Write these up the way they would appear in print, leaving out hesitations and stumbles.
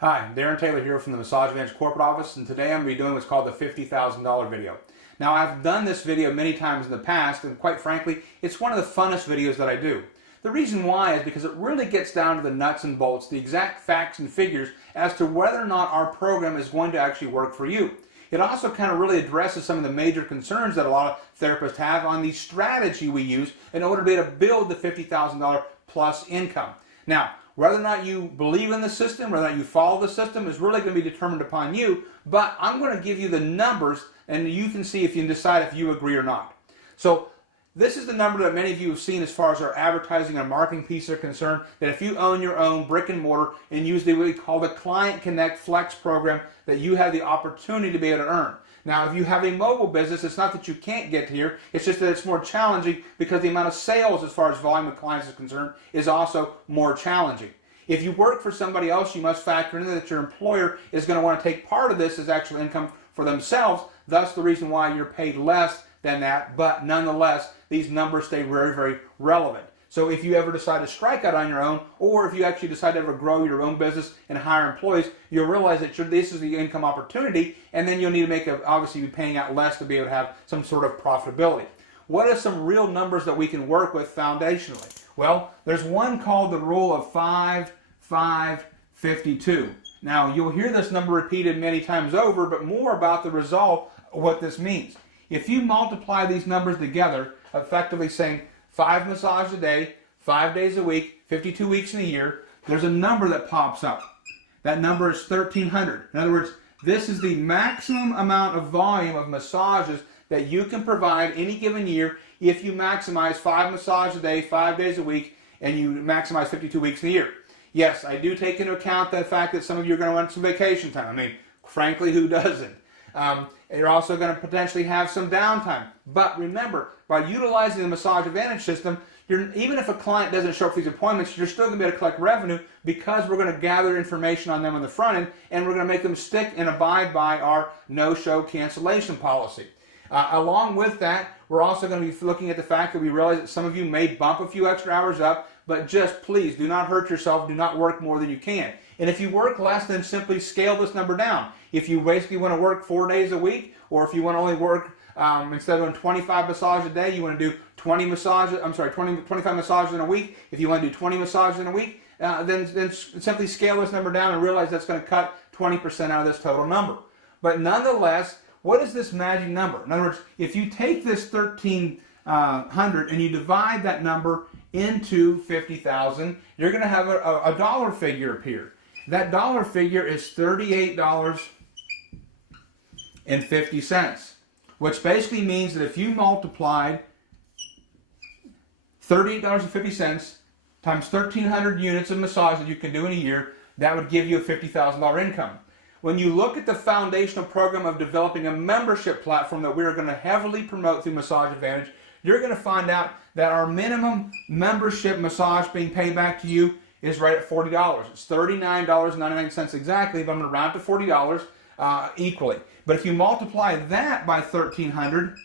Hi, I'm Darren Taylor here from the Massage Advantage corporate office, and today I'm going to be doing what's called the $50,000 video. Now, I've done this video many times in the past, and quite frankly, it's one of the funnest videos that I do. The reason why is because it really gets down to the nuts and bolts, the exact facts and figures as to whether or not our program is going to actually work for you. It also kind of really addresses some of the major concerns that a lot of therapists have on the strategy we use in order to be able to build the $50,000 plus income. Now, whether or not you believe in the system, whether or not you follow the system is really going to be determined upon you, but I'm going to give you the numbers and you can see if you can decide if you agree or not. So this is the number that many of you have seen as far as our advertising and marketing piece are concerned, that if you own your own brick and mortar and use what we call the Client Connect Flex program, that you have the opportunity to be able to earn. Now, if you have a mobile business, it's not that you can't get here, it's just that it's more challenging because the amount of sales as far as volume of clients is concerned is also more challenging. If you work for somebody else, you must factor in that your employer is going to want to take part of this as actual income for themselves, thus the reason why you're paid less than that, but nonetheless, these numbers stay very, very relevant. So if you ever decide to strike out on your own, or if you actually decide to ever grow your own business and hire employees, you'll realize that this is the income opportunity, and then you'll need to make obviously be paying out less to be able to have some sort of profitability. What are some real numbers that we can work with foundationally? Well, there's one called the rule of 5, 5, 52. Now, you'll hear this number repeated many times over, but more about the result of what this means. If you multiply these numbers together, effectively saying 5 massages a day, 5 days a week, 52 weeks in a year, there's a number that pops up. That number is 1,300. In other words, this is the maximum amount of volume of massages that you can provide any given year if you maximize 5 massages a day, 5 days a week, and you maximize 52 weeks in a year. Yes, I do take into account the fact that some of you are going to want some vacation time. I mean, frankly, who doesn't? You're also going to potentially have some downtime. But remember, by utilizing the Massage Advantage system, even if a client doesn't show up for these appointments, you're still going to be able to collect revenue because we're going to gather information on them on the front end, and we're going to make them stick and abide by our no-show cancellation policy. Along with that, we're also going to be looking at the fact that we realize that some of you may bump a few extra hours up, but just please do not hurt yourself, do not work more than you can. And if you work less, then simply scale this number down. If you basically want to work 4 days a week, or if you want to only work, instead of doing 25 massages a day, you want to do 25 massages in a week. If you want to do 20 massages in a week, then simply scale this number down and realize that's going to cut 20% out of this total number. But nonetheless, what is this magic number? In other words, if you take this 1,300 and you divide that number into 50,000, you're going to have a dollar figure appear. That dollar figure is $38.50, which basically means that if you multiplied $38.50 times 1,300 units of massage that you can do in a year, that would give you a $50,000 income. When you look at the foundational program of developing a membership platform that we're going to heavily promote through Massage Advantage, you're going to find out that our minimum membership massage being paid back to you is right at $40. It's $39.99 exactly, but I'm going to round to $40 equally. But if you multiply that by 1,300,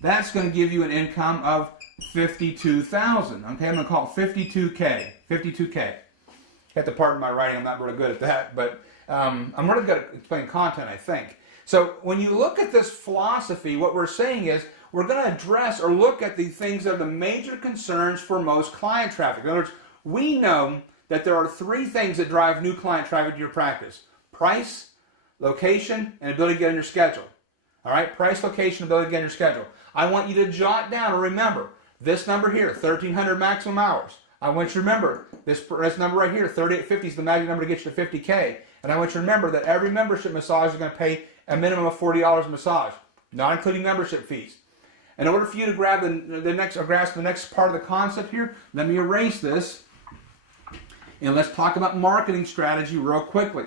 that's going to give you an income of $52,000. Okay, I'm going to call it 52K. 52K. I have to pardon my writing, I'm not really good at that, but I'm really good at explaining content, I think. So when you look at this philosophy, what we're saying is we're going to address or look at the things that are the major concerns for most client traffic. In other words, we know that there are 3 things that drive new client traffic to your practice: price, location, and ability to get in your schedule. All right, price, location, ability to get in your schedule. I want you to jot down or remember this number here, 1,300 maximum hours. I want you to remember this number right here, 3850 is the magic number to get you to 50K. And I want you to remember that every membership massage is going to pay a minimum of $40 a massage, not including membership fees. In order for you to grasp the next part of the concept here, let me erase this and let's talk about marketing strategy real quickly.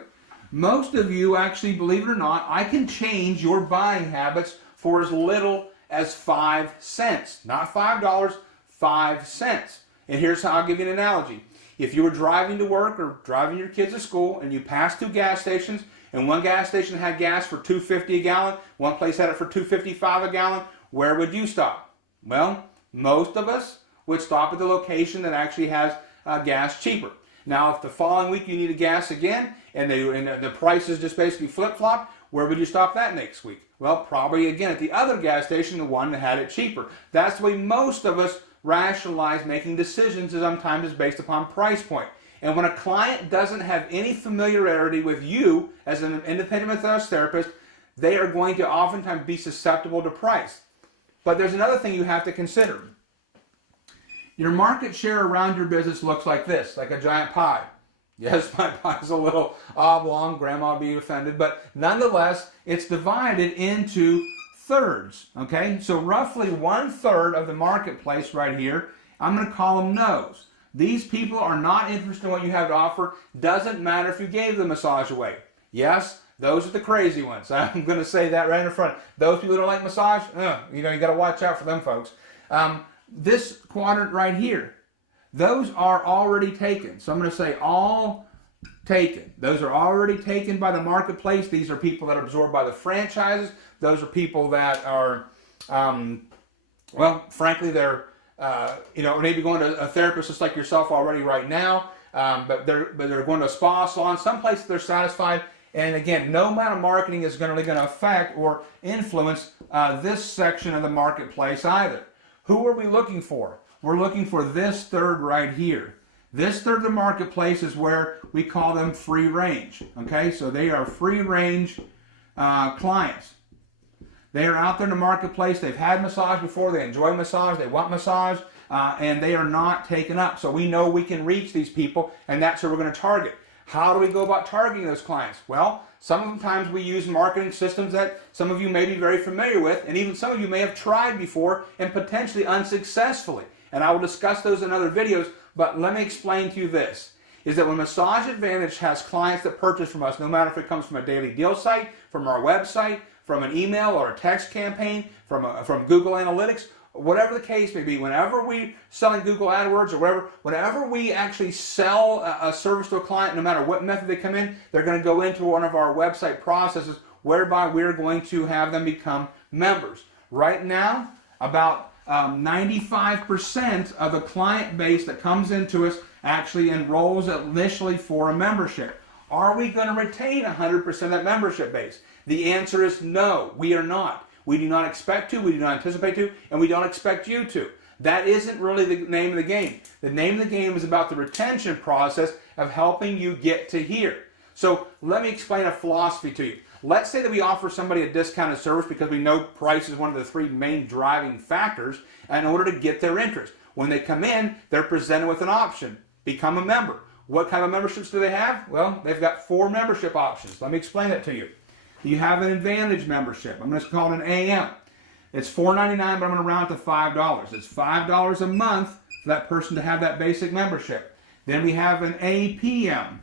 Most of you actually, believe it or not, I can change your buying habits for as little as 5 cents. Not $5, 5 cents. And here's how I'll give you an analogy. If you were driving to work or driving your kids to school and you passed 2 gas stations, and one gas station had gas for $2.50 a gallon, one place had it for $2.55 a gallon, where would you stop? Well, most of us would stop at the location that actually has gas cheaper. Now, if the following week you need a gas again, and the prices just basically flip-flop, where would you stop that next week? Well, probably again at the other gas station, the one that had it cheaper. That's the way most of us rationalize making decisions, is sometimes based upon price point. And when a client doesn't have any familiarity with you as an independent massage therapist, they are going to oftentimes be susceptible to price. But there's another thing you have to consider. Your market share around your business looks like this, like a giant pie. Yes, my pie is a little oblong, grandma would be offended, but nonetheless, it's divided into thirds, okay? So roughly 1/3 of the marketplace right here, I'm going to call them no's. These people are not interested in what you have to offer. Doesn't matter if you gave the massage away. Yes, those are the crazy ones. I'm going to say that right in front. Those people who don't like massage, you got to watch out for them folks. This quadrant right here, those are already taken. So I'm going to say all taken. Those are already taken by the marketplace. These are people that are absorbed by the franchises. Those are people that are, well, frankly, they're, maybe going to a therapist just like yourself already right now, but they're going to a spa, salon, someplace they're satisfied. And again, no amount of marketing is going to affect or influence this section of the marketplace either. Who are we looking for? We're looking for this third right here. This third of the marketplace is where we call them free range. Okay, so they are free range clients. They are out there in the marketplace. They've had massage before. They enjoy massage. They want massage, and they are not taken up. So we know we can reach these people, and that's who we're going to target. How do we go about targeting those clients? Well, sometimes we use marketing systems that some of you may be very familiar with, and even some of you may have tried before and potentially unsuccessfully. And I will discuss those in other videos, but let me explain to you this, is that when Massage Advantage has clients that purchase from us, no matter if it comes from a daily deal site, from our website, from an email or a text campaign, from Google Analytics, whatever the case may be, whenever we're selling Google AdWords or whatever, whenever we actually sell a service to a client, no matter what method they come in, they're going to go into one of our website processes whereby we're going to have them become members. Right now, about 95% of the client base that comes into us actually enrolls initially for a membership. Are we going to retain 100% of that membership base? The answer is no, we are not. We do not expect to, we do not anticipate to, and we don't expect you to. That isn't really the name of the game. The name of the game is about the retention process of helping you get to here. So let me explain a philosophy to you. Let's say that we offer somebody a discounted service because we know price is one of the 3 main driving factors in order to get their interest. When they come in, they're presented with an option. Become a member. What kind of memberships do they have? Well, they've got 4 membership options. Let me explain that to you. You have an Advantage membership. I'm going to call it an AM. It's $4.99, but I'm going to round it to $5. It's $5 a month for that person to have that basic membership. Then we have an APM,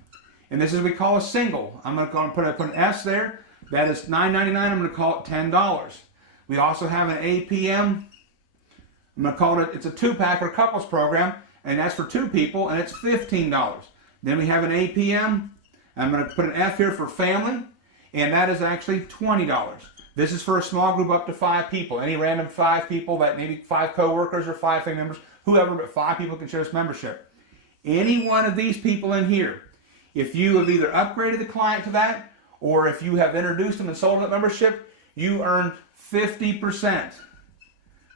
and this is what we call a single. I'm going to put an S there. That is $9.99. I'm going to call it $10. We also have an APM. I'm going to call it, it's a 2-pack or couples program, and that's for 2 people, and it's $15. Then we have an APM. I'm going to put an F here for family, and that is actually $20. This is for a small group up to 5 people. Any random 5 people, that maybe 5 coworkers or 5 family members, whoever, but 5 people can share this membership. Any one of these people in here, if you have either upgraded the client to that, or if you have introduced them and sold that membership, you earn 50%.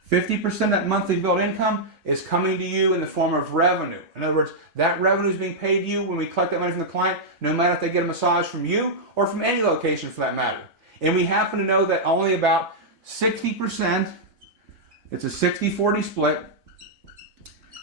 50% of that monthly billed income is coming to you in the form of revenue. In other words, that revenue is being paid to you when we collect that money from the client, no matter if they get a massage from you or from any location for that matter. And we happen to know that only about 60%, it's a 60-40 split,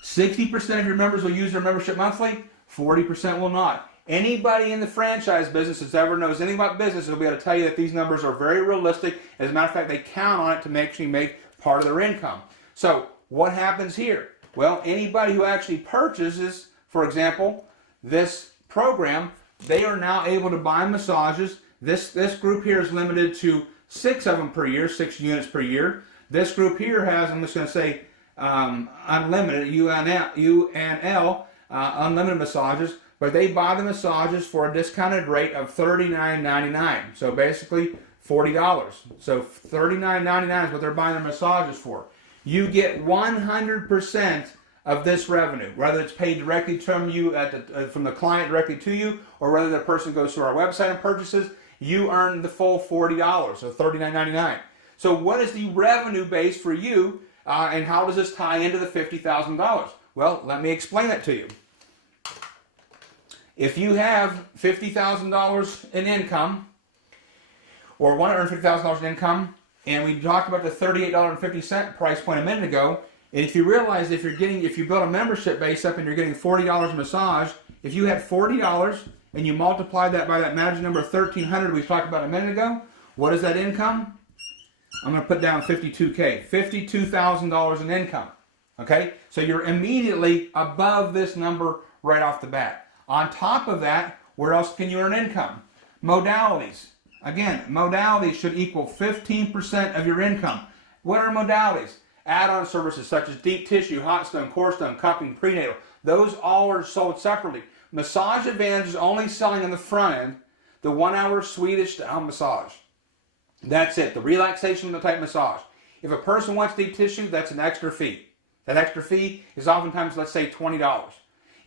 60% of your members will use their membership monthly, 40% will not. Anybody in the franchise business that's ever knows anything about business will be able to tell you that these numbers are very realistic. As a matter of fact, they count on it to actually make part of their income. So what happens here? Well, anybody who actually purchases, for example, this program, they are now able to buy massages. This group here is limited to 6 of them per year, 6 units per year. This group here has, I'm just going to say, unlimited, UNL, unlimited massages, but they buy the massages for a discounted rate of $39.99. So basically $40. So $39.99 is what they're buying their massages for. You get 100% of this revenue, whether it's paid directly from you from the client directly to you, or whether the person goes to our website and purchases, you earn the full $40, so $39.99. So what is the revenue base for you, and how does this tie into the $50,000? Well, let me explain that to you. If you have $50,000 in income, or $150,000 in income, and we talked about the $38.50 price point a minute ago, and if you realize if you build a membership base up and you're getting $40 a massage, if you had $40 and you multiply that by that magic number of 1,300 we talked about a minute ago, what is that income? I'm going to put down 52K, $52,000 in income. Okay, so you're immediately above this number right off the bat. On top of that, where else can you earn income? Modalities. Again, modalities should equal 15% of your income. What are modalities? Add-on services such as deep tissue, hot stone, core stone, cupping, prenatal. Those all are sold separately. Massage Advantage is only selling on the front end the 1 hour Swedish style massage. That's it, the relaxation type massage. If a person wants deep tissue, that's an extra fee. That extra fee is oftentimes, let's say, $20.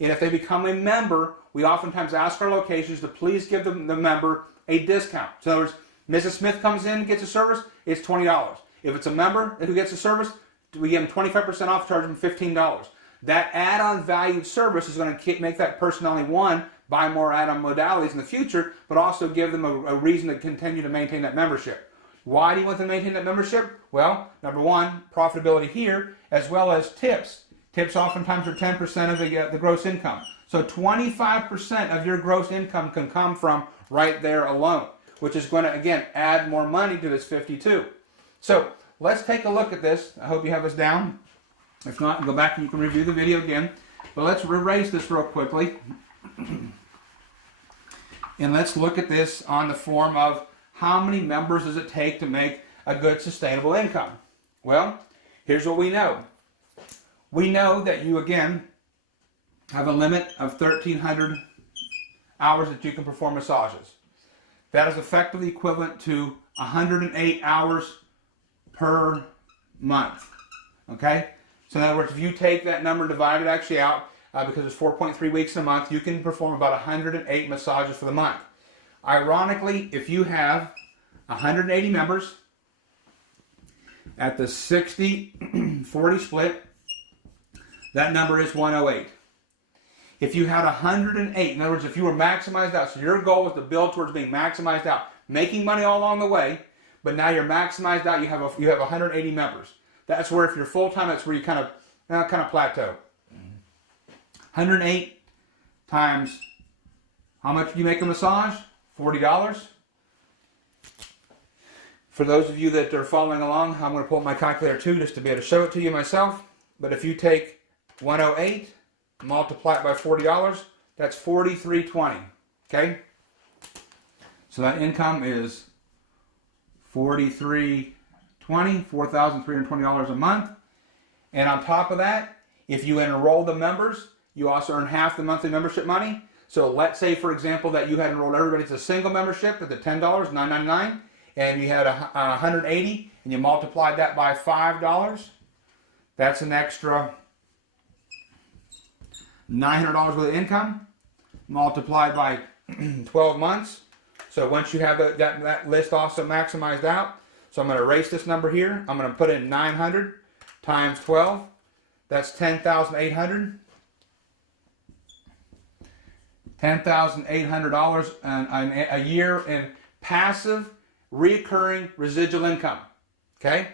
And if they become a member, we oftentimes ask our locations to please give the member a discount. So in other words, Mrs. Smith comes in and gets a service, it's $20. If it's a member who gets a service, we give them 25% off, charge them $15. That add-on valued service is going to make that person not only, one, buy more add-on modalities in the future, but also give them a reason to continue to maintain that membership. Why do you want them to maintain that membership? Well, number one, profitability here, as well as tips. Tips oftentimes are 10% of the gross income. So 25% of your gross income can come from right there alone, which is going to, again, add more money to this 52. So let's take a look at this. I hope you have this down. If not, go back and you can review the video again. But let's erase this real quickly. And let's look at this on the form of how many members does it take to make a good sustainable income? Well, here's what we know. We know that you, again, have a limit of 1,300 hours that you can perform massages. That is effectively equivalent to 108 hours per month. Okay? So in other words, if you take that number and divide it actually out, because it's 4.3 weeks in a month, you can perform about 108 massages for the month. Ironically, if you have 180 members at the 60-40 split, that number is 108. If you had 108, in other words, if you were maximized out, so your goal was to build towards being maximized out, making money all along the way, but now you're maximized out, you have 180 members. That's where if you're full-time, that's where you kind of plateau. 108 times how much do you make a massage? $40. For those of you that are following along, I'm going to pull up my calculator too just to be able to show it to you myself. But if you take 108, multiply it by $40, that's $43.20. Okay? So that income is $43.20, $4,320 a month. And on top of that, if you enroll the members, you also earn half the monthly membership money. So let's say, for example, that you had enrolled everybody to a single membership at the $10, $9.99, and you had 180, and you multiplied that by $5. That's an extra $900 worth of income, multiplied by 12 months. So once you have that list also maximized out, so I'm going to erase this number here. I'm going to put in 900 times 12. That's 10,800. $10,800 a year in passive, recurring residual income. Okay?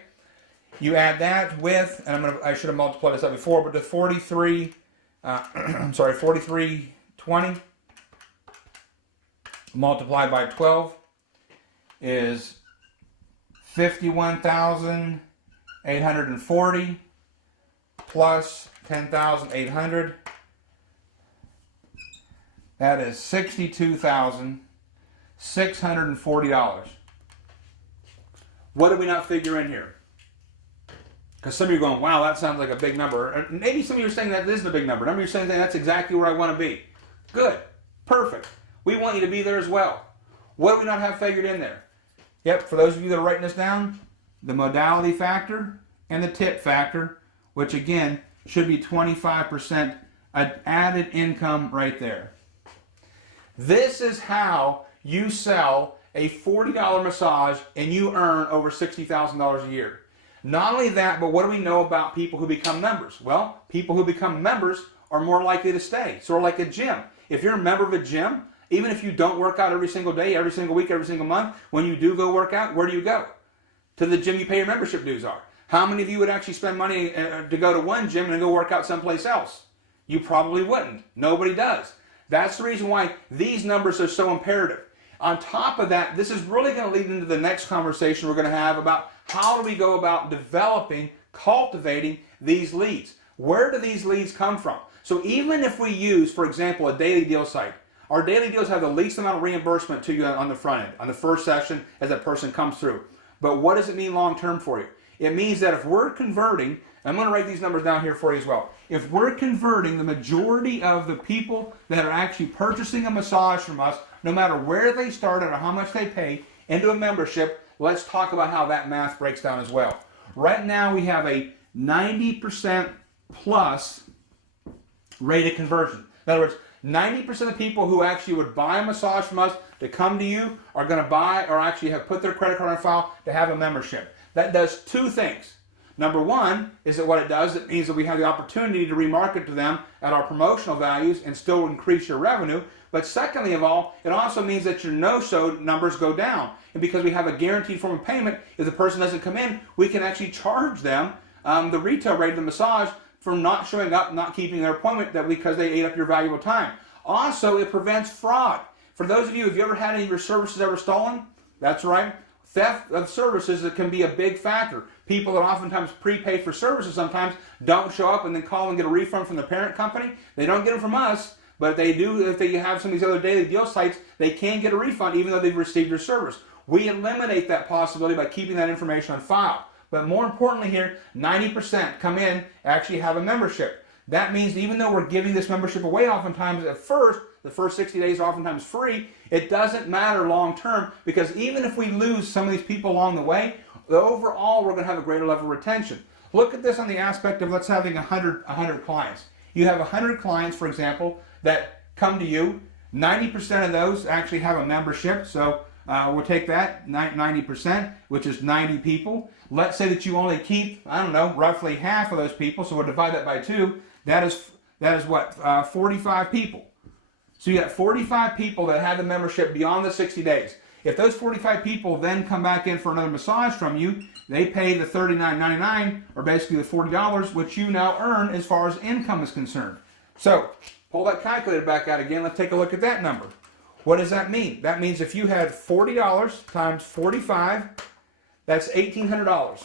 You add that with, and I should have multiplied this up before, but the 4320 multiplied by 12 is 51,840 plus 10,800. That is $62,640. What did we not figure in here? Because some of you are going, wow, that sounds like a big number. Maybe some of you are saying that isn't a big number. Some of you are saying that's exactly where I want to be. Good. Perfect. We want you to be there as well. What do we not have figured in there? Yep, for those of you that are writing this down, the modality factor and the tip factor, which again, should be 25% added income right there. This is how you sell a $40 massage and you earn over $60,000 a year. Not only that, but what do we know about people who become members? Well, people who become members are more likely to stay. Sort of like a gym. If you're a member of a gym, even if you don't work out every single day, every single week, every single month, when you do go work out, where do you go? To the gym you pay your membership dues are. How many of you would actually spend money to go to one gym and go work out someplace else? You probably wouldn't. Nobody does. That's the reason why these numbers are so imperative. On top of that, this is really going to lead into the next conversation we're going to have about how do we go about developing, cultivating these leads. Where do these leads come from? So even if we use, for example, a daily deal site, our daily deals have the least amount of reimbursement to you on the front end, on the first session as that person comes through. But what does it mean long term for you? It means that if we're converting, I'm going to write these numbers down here for you as well. If we're converting the majority of the people that are actually purchasing a massage from us, no matter where they started or how much they pay, into a membership, let's talk about how that math breaks down as well. Right now we have a 90% plus rate of conversion. In other words, 90% of people who actually would buy a massage from us to come to you are going to buy or actually have put their credit card on file to have a membership. That does two things. Number one is that what it does, it means that we have the opportunity to remarket to them at our promotional values and still increase your revenue. But secondly of all, it also means that your no-show numbers go down. And because we have a guaranteed form of payment, if the person doesn't come in, we can actually charge them the retail rate of the massage for not showing up, not keeping their appointment, that because they ate up your valuable time. Also, it prevents fraud. For those of you, have you ever had any of your services ever stolen? That's right. Theft of services, it can be a big factor. People that oftentimes prepay for services sometimes don't show up and then call and get a refund from the parent company. They don't get them from us, but they do if they have some of these other daily deal sites, they can get a refund even though they've received your service. We eliminate that possibility by keeping that information on file. But more importantly here, 90% come in, actually have a membership. That means even though we're giving this membership away oftentimes at first, the first 60 days are oftentimes free, it doesn't matter long term, because even if we lose some of these people along the way, overall we're going to have a greater level of retention. Look at this on the aspect of let's having 100 clients. You have 100 clients, for example, that come to you. 90% of those actually have a membership, so we'll take that, 90%, which is 90 people. Let's say that you only keep, I don't know, roughly half of those people, so we'll divide that by 2. That is what? 45 people. So you got 45 people that had the membership beyond the 60 days. If those 45 people then come back in for another massage from you, they pay the $39.99, or basically the $40, which you now earn as far as income is concerned. So, pull that calculator back out again. Let's take a look at that number. What does that mean? That means if you had $40 times 45, that's $1,800.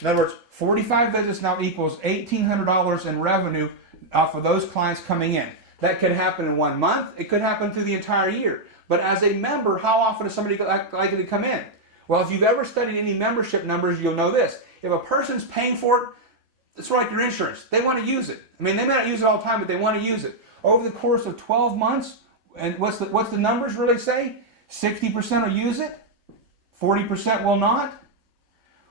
In other words, 45 visits now equals $1,800 in revenue off of those clients coming in. That could happen in 1 month. It could happen through the entire year. But as a member, how often is somebody likely to come in? Well, if you've ever studied any membership numbers, you'll know this. If a person's paying for it, it's sort of like your insurance. They want to use it. I mean, they may not use it all the time, but they want to use it. Over the course of 12 months, and what's the numbers really say? 60% will use it, 40% will not.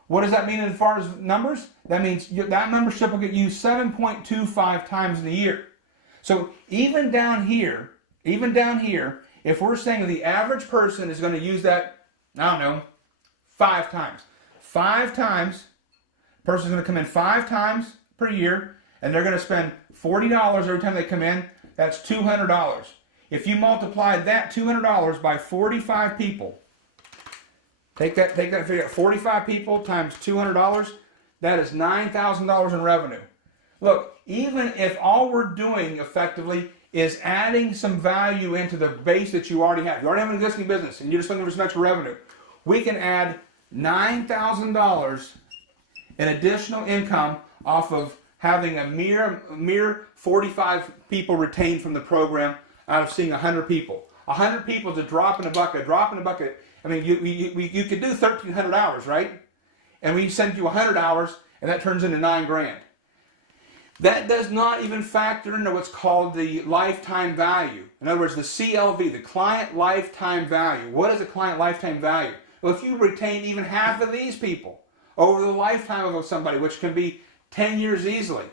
What does that mean as far as numbers? That means that membership will get used 7.25 times in a year. So even down here, if we're saying that the average person is going to use that, I don't know, 5 times. 5 times, a person's going to come in 5 times per year, and they're going to spend $40 every time they come in. That's $200. If you multiply that $200 by 45 people, take that figure, 45 people times $200, that is $9,000 in revenue. Look, even if all we're doing effectively is adding some value into the base that you already have. You already have an existing business and you're just looking for some extra revenue. We can add $9,000 in additional income off of having a mere 45 people retained from the program out of seeing 100 people. 100 people is a drop in a bucket. I mean, you could do 1,300 hours, right? And we send you 100 hours, and that turns into $9,000. That does not even factor into what's called the lifetime value. In other words, the CLV, the client lifetime value. What is a client lifetime value? Well, if you retain even half of these people over the lifetime of somebody, which can be 10 years easily,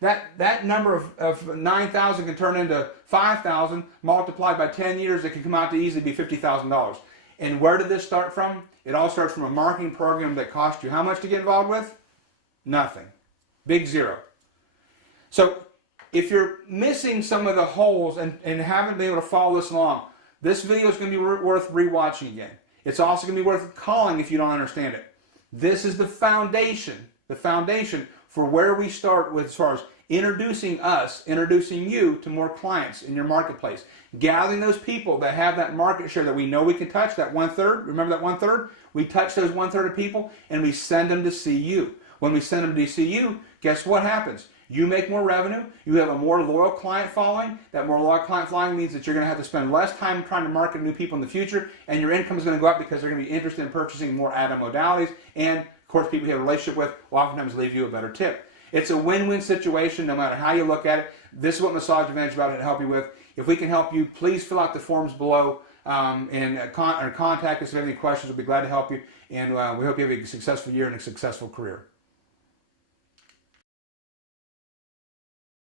That number of 9,000 can turn into 5,000, multiplied by 10 years, it can come out to easily be $50,000. And where did this start from? It all starts from a marketing program that cost you how much to get involved with? Nothing. Big zero. So if you're missing some of the holes and haven't been able to follow this along, this video is going to be worth rewatching again. It's also going to be worth calling if you don't understand it. This is the foundation for where we start with as far as introducing you to more clients in your marketplace. Gathering those people that have that market share that we know we can touch, that 1/3. Remember that 1/3? We touch those 1/3 of people and we send them to see you. When we send them to see you, guess what happens? You make more revenue, you have a more loyal client following. That more loyal client following means that you're going to have to spend less time trying to market new people in the future, and your income is going to go up because they're going to be interested in purchasing more add-on modalities, and of course people you have a relationship with will oftentimes leave you a better tip. It's a win-win situation no matter how you look at it. This is what Massage Advantage is about to help you with. If we can help you, please fill out the forms below and contact us if you have any questions. We'll be glad to help you, and we hope you have a successful year and a successful career.